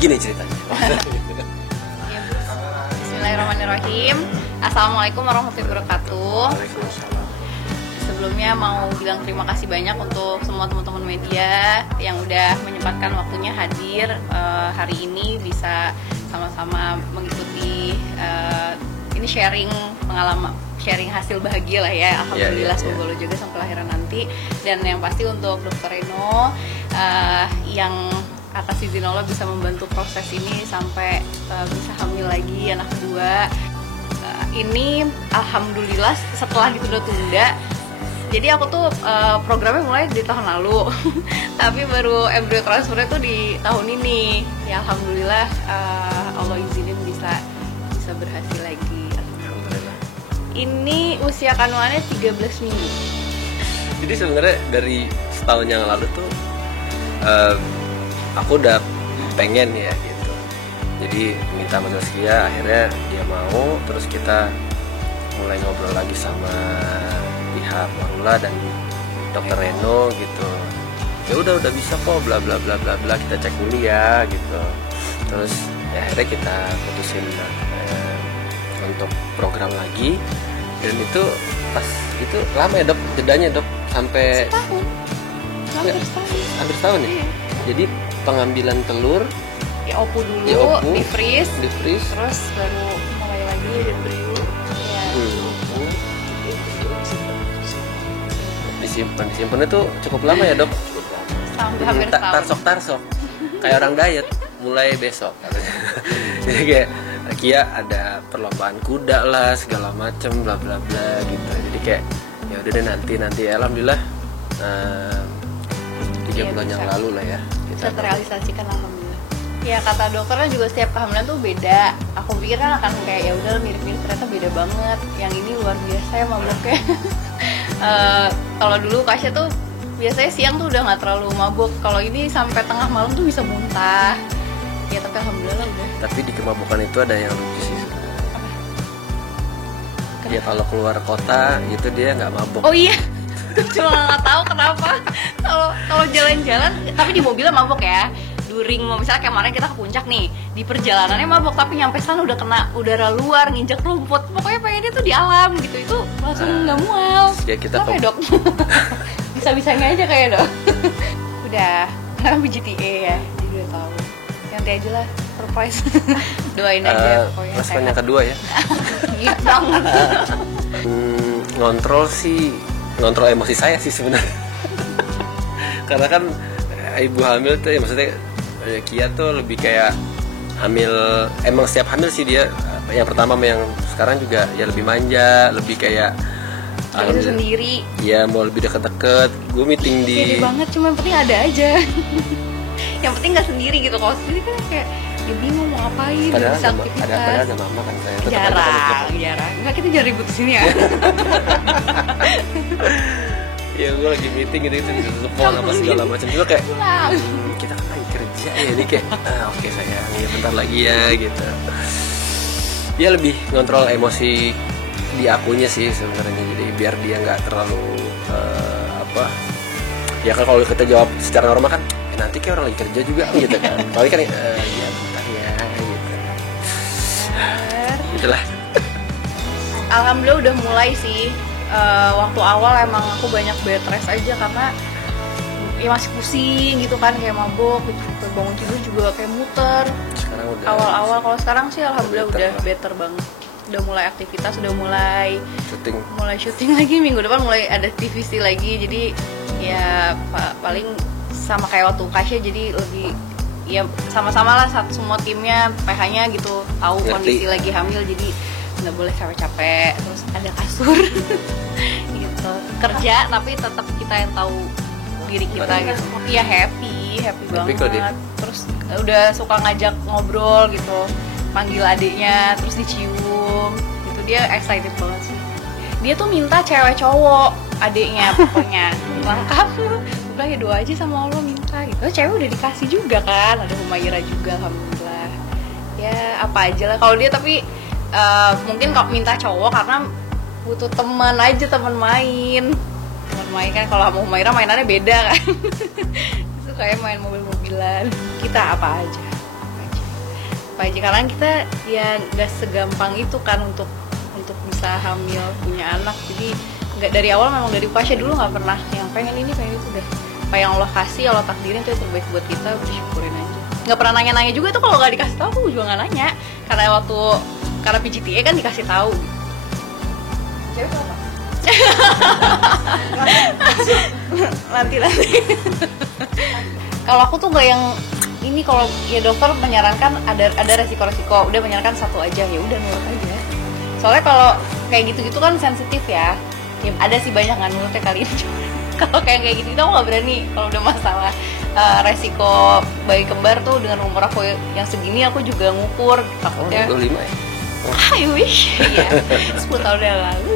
gini ceritanya. Ya, Bu. Bismillahirrahmanirrahim. Assalamualaikum warahmatullahi wabarakatuh. Sebelumnya mau bilang terima kasih banyak untuk semua teman-teman media yang udah menyempatkan waktunya hadir hari ini, bisa sama-sama mengikuti ini sharing pengalaman, sharing hasil bahagia lah ya. Alhamdulillah, semoga lo juga sampai lahiran nanti. Dan yang pasti untuk Dr. Reno yang atas izin Allah bisa membantu proses ini sampai bisa hamil lagi anak kedua. Ini alhamdulillah setelah ditunda-tunda. Jadi aku tuh programnya mulai di tahun lalu, tapi baru embryo transfernya tuh di tahun ini. Ya alhamdulillah Allah izinin bisa berhasil lagi. Ini usia kandungannya 13 minggu. Jadi sebenarnya dari setahun yang lalu tuh aku udah pengen ya gitu. Jadi minta sama Zaskia, akhirnya dia mau, terus kita mulai ngobrol lagi sama pihak Marula dan Dr. Reno gitu. Ya udah bisa kok, bla bla bla bla bla, kita cek dulu ya gitu. Terus ya akhirnya kita putusin untuk program lagi. Dan itu pas itu lama ya dok, jedanya dok, sampai setahun. Hampir setahun ya. Jadi pengambilan telur di OPU dulu, di freeze, terus baru mulai lagi di embryo. Ya. Disimpannya tuh cukup lama ya dok. Sampai hampir setahun. Tarsok kayak orang diet, mulai besok. Jadi kayak Kia ada perlombaan kuda lah segala macem bla bla bla gitu. Jadi kayak ya udah deh nanti alhamdulillah 3 bulan yang lalu lah ya bisa terrealisasikan alhamdulillah. Ya kata dokternya juga setiap kehamilan tuh beda. Aku pikir kan akan kayak ya udah mirip-mirip, ternyata beda banget. Yang ini luar biasa ya mabuknya. Kalau dulu Kasya tuh biasanya siang tuh udah nggak terlalu mabuk. Kalau ini sampai tengah malam tuh bisa muntah. Ya tapi alhamdulillah udah. Tapi di kemabukan itu ada yang lucu sih sebenarnya. Ya kalau keluar kota itu dia nggak mabuk. Oh iya. Cuma nggak tahu kenapa. Kalau jalan-jalan, tapi di mobilnya mabuk ya. During misalnya kayak kemarin kita ke puncak nih, di perjalanannya mabuk, tapi nyampe sana udah kena udara luar, nginjek rumput. Pokoknya pengennya tuh di alam gitu, itu langsung nggak mual. Ya kita kenapa ya dok? Bisa-bisanya aja kayak dok. Udah, karena BGTA ya, jadi udah tahu. Nanti aja lah, surprise. Doain aja pokoknya. Respon yang kedua ya. Iya dong. Ngontrol emosi saya sih sebenarnya. Karena kan ibu hamil tuh ya maksudnya Kia tuh lebih kayak hamil, emang setiap hamil sih dia yang pertama sama yang sekarang juga ya lebih manja, lebih kayak itu sendiri. Ya mau lebih deket-deket. Gue meeting di pede banget, cuma yang penting ada aja. Yang penting nggak sendiri gitu. Kalau sendiri kan kayak dia bingung mau ngapain, padahal bisa aktivitas. padahal ada mama kan saya. Jarang. Enggak, kita jangan ribut di sini ya. Ya gue lagi meeting gitu di telepon apa segala macam juga kayak kita kan lagi kerja ya, jadi kayak oke sayang ya bentar lagi ya gitu. Dia lebih ngontrol emosi di akunya sih sebenarnya, jadi biar dia nggak terlalu ya kan kalau kita jawab secara normal kan nanti kayak orang lagi kerja juga gitu kan. Tapi kan ya bentar ya gitu. Itulah. Alhamdulillah udah mulai sih. Waktu awal emang aku banyak bed rest aja karena ya masih pusing gitu kan, kayak mabuk, bangun tidur juga kayak muter. Sekarang udah awal-awal. Kalau sekarang sih alhamdulillah udah better banget. Udah mulai aktivitas, udah mulai syuting lagi, minggu depan mulai ada TVC lagi. Jadi ya paling sama kayak waktu Kasya, jadi lebih ya sama-sama lah semua timnya, PH-nya gitu tahu kondisi lagi hamil, jadi nggak boleh capek-capek, terus ada kasur gitu, kerja tapi tetap kita yang tahu diri kita gitu. Iya happy banget. Terus udah suka ngajak ngobrol gitu, manggil adiknya terus dicium gitu, dia excited banget sih. Dia tuh minta cewek cowok adiknya pokoknya lengkap. Udah ya doa aja sama Allah minta gitu. Cewek udah dikasih juga kan, ada Humaira juga alhamdulillah. Ya apa aja lah kalau dia, tapi mungkin kalau minta cowok karena butuh teman aja, teman main kan. Kalau sama Humaira mainannya beda kan. Itu kayak main mobil-mobilan, kita apa aja. apa aja, karena kita ya nggak segampang itu kan untuk bisa hamil punya anak. Jadi nggak dari awal, memang dari Pasha dulu nggak pernah yang pengen ini pengen itu, udah apa yang Allah kasih, Allah takdirin itu yang terbaik buat kita, bersyukurin aja. Nggak pernah nanya-nanya juga tuh, kalau nggak dikasih tahu aku juga nggak nanya, karena PGTA kan dikasih tahu. Cewek apa? nanti kalau aku tuh nggak yang ini, kalau ya dokter menyarankan ada resiko-resiko, udah menyarankan satu aja, ya udah nurut aja. Soalnya kalau kayak gitu-gitu kan sensitif ya ada sih banyak nggak nurutnya kali ini. Kalau kayak gitu aku nggak berani. Kalau udah masalah resiko bayi kembar tuh, dengan umur aku yang segini aku juga ngukur takutnya. 25 ya? I wish ya 10 tahun yang lalu.